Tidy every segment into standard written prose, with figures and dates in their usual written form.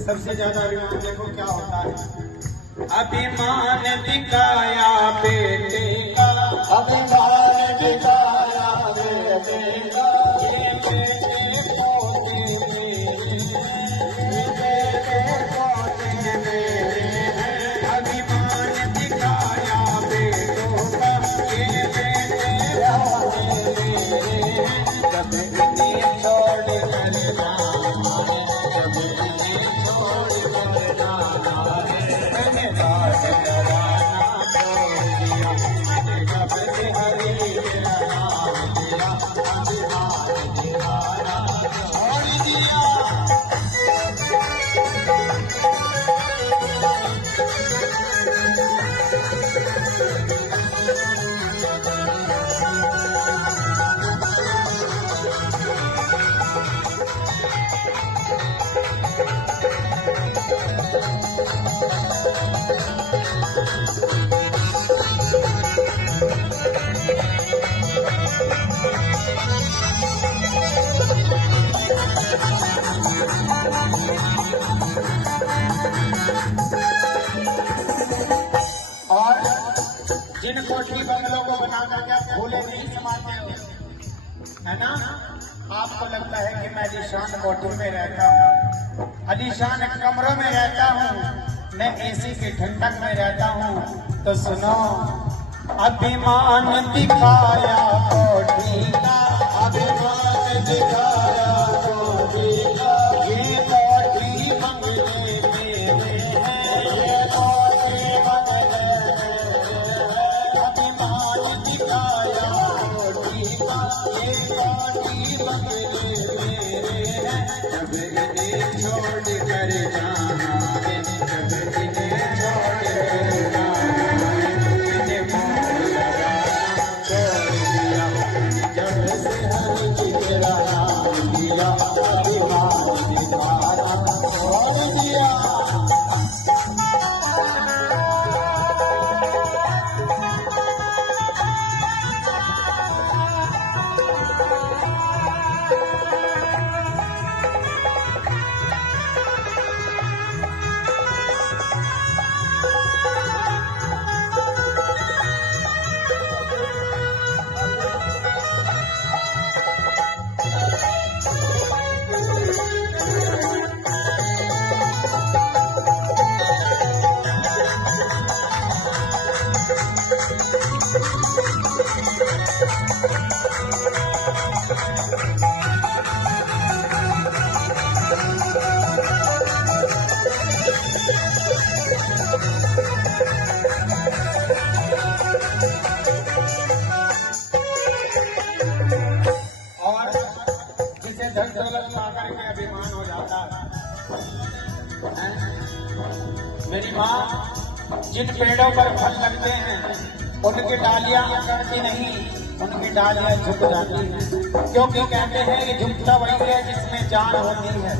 सबसे ज्यादा अभिमान देखो क्या होता है। अभिमान दिखाया बेटे का, अभिमान दिखाया बेटे का, ये बेटे पोते मेरे, ये बेटे पोते मेरे हैं। अभिमान दिखाया बेटों का, ये बेटे पोते मेरे हैं। जब इन्हें छोड़ कर जाना है, जब इन्हें छोड़ कर जाना है, मैंने बात कराना छोड़ दिया, जब से हरि तेरा नाम लिया, अभिमान दिखाना छोड़ दिया। जिन कोठी बंगलों को बनाना क्या फूले नहीं समाते हो, है ना? आपको लगता है कि मैं आलीशान कोठी में रहता हूँ, आलीशान कमरों में रहता हूँ, मैं एसी की ठंडक में रहता हूँ। तो सुनो, अभिमान दिखाया कोठी का, अभिमान दिखाया कोठी का, ये कोठी बंगले मेरे हैं, ये कोठी बंगले ये कोठी बंगले मेरे हैं। जब इन्हें छोड़ कर जाना है, जब इन्हें छोड़ कर जाना है, मैंने मोह लगाना छोड़ दिया, जब से हरि तेरा नाम लिया, अभिमान दिखाना छोड़ दिया। मेरी माँ जिन पेड़ों पर फल लगते हैं उनकी डालियां अकड़ती नहीं, उनकी डालियां झुक जाती हैं, क्योंकि कहते हैं कि झुकता वही है जिसमें जान होती है,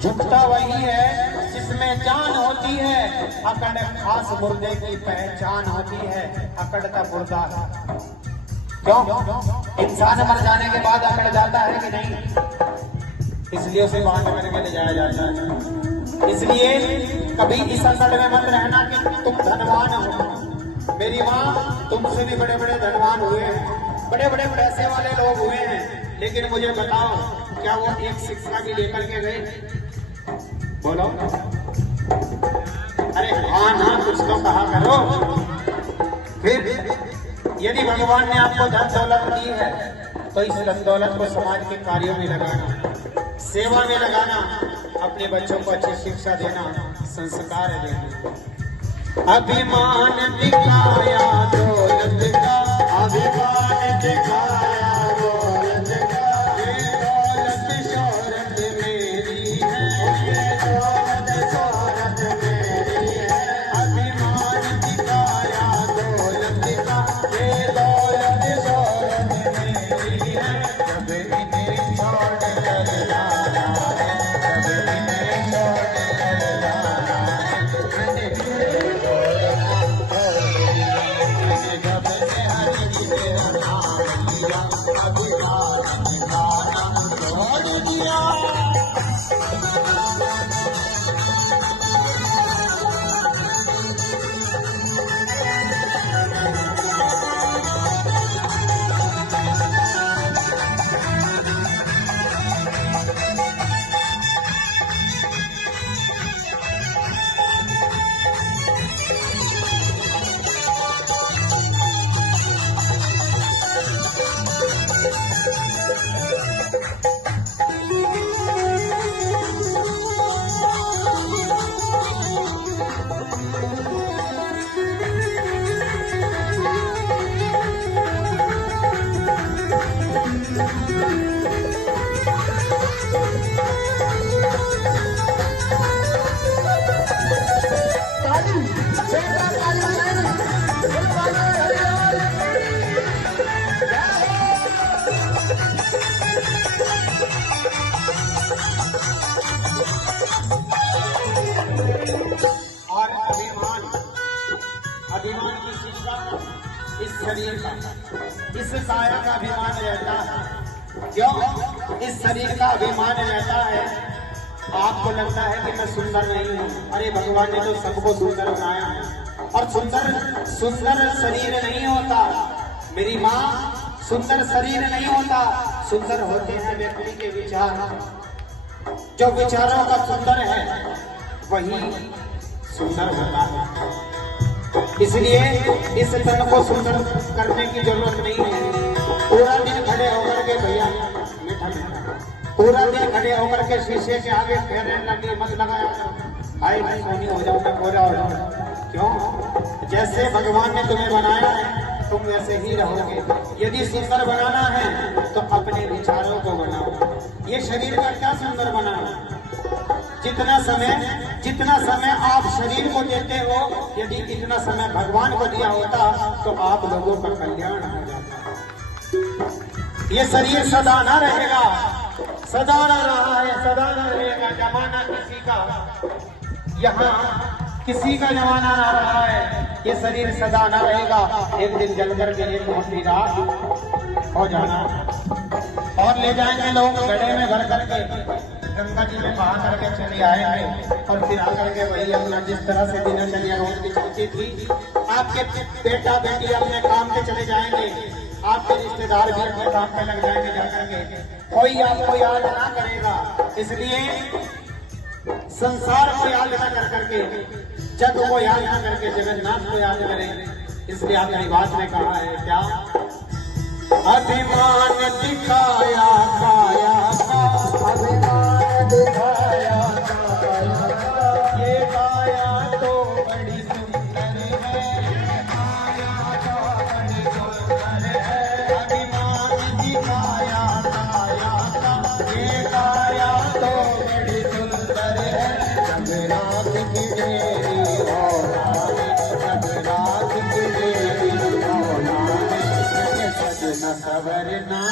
झुकता वही है जिसमें जान होती है। अकड़ खास मुर्दे की पहचान होती है, अकड़ता मुर्दा क्यों? इंसान मर जाने के बाद अकड़ जाता है कि नहीं, इसलिए उसे बांध करके ले जाया जाता है। इसलिए कभी इस अकड़ में मत रहना कि तुम धनवान हो। मेरी माँ तुमसे भी बड़े बड़े धनवान हुए हैं, बड़े बड़े पैसे वाले लोग हुए हैं, लेकिन मुझे बताओ क्या वो एक शिक्षा भी लेकर के गए? बोलो, अरे हाँ ना, कुछ तो कहा करो। फिर यदि भगवान ने आपको धन दौलत दी है तो इस धन दौलत को समाज के कार्यों में लगाना, सेवा में लगाना, अपने बच्चों को अच्छी शिक्षा देना, संस्कार देना। अभिमान दिखाया दौलत का, अभिमान दिखाया दौलत का, ये दौलत छोड़ कर जाना है, कभी नहीं छोड़ कर जाना है। मैंने जब से हरि तेरा नाम लिया, अभी नाम छोड़ दिया। और अभिमान की शिक्षा इस शरीर का, इस काया का अभिमान रहता है। क्यों इस शरीर का अभिमान रहता है? आपको लगता है कि मैं सुंदर नहीं हूँ। अरे भगवान ने तो सबको सुंदर बनाया है, और सुंदर शरीर नहीं होता मेरी माँ, सुंदर शरीर नहीं होता। सुंदर होते हैं व्यक्ति के विचार। जो विचारों का सुंदर है वही सुंदर होता है। इसलिए इस तन को सुंदर करने की जरूरत नहीं है। पूरा दिन खड़े होकर के भैया मीठा मीठा, पूरा दिन खड़े होकर के शीशे के आगे फेरने लगे मत लगाया। भाई मैं सोनी हो जाऊंगा, पूरा हो जाऊंगा। क्यों? जैसे भगवान ने तुम्हें बनाया है तुम वैसे ही रहोगे। यदि सुंदर बनाना है तो अपने विचारों को बनाओ। ये शरीर का क्या सुंदर बनाना? जितना समय आप शरीर को देते हो, यदि इतना समय भगवान को दिया होता तो आप लोगों का कल्याण हो जाता। ये शरीर सदा ना रहेगा, सदा ना रहा है, सदा ना रहेगा। जमाना किसी का, यहाँ किसी का जमाना ना रहा है। ये शरीर सदा ना रहेगा, एक दिन जलकर के एक मोटी रात हो जाना। और ले जाएंगे लोग गड्ढे में भर करके, गंगा जी में बहा करके चले आएंगे, और फिर आकर के वही अपना जिस तरह से दिनचर्या रोज की चलती थी। आपके बेटा बेटी अपने काम पे चले जाएंगे, आपके रिश्तेदार भी अपने काम पे लग जाएंगे जाकर के। कोई आपको याद ना करेगा। इसलिए संसार को याद ना कर करके, जग को याद ना करके जगन्नाथ को याद करें। इसलिए आपने बात में कहा है क्या? अभिमान दिखाया काया का, अभिमान दिखाया काया का। ये काया तो बड़ी सुंदर है, ये काया तो बड़ी सुंदर है। अभिमान दिखाया काया का, ये काया तो बड़ी सुंदर है। जगन्नाथ की मेरी औलाद, जगन्नाथ की मेरी औलाद, सजना सवरना।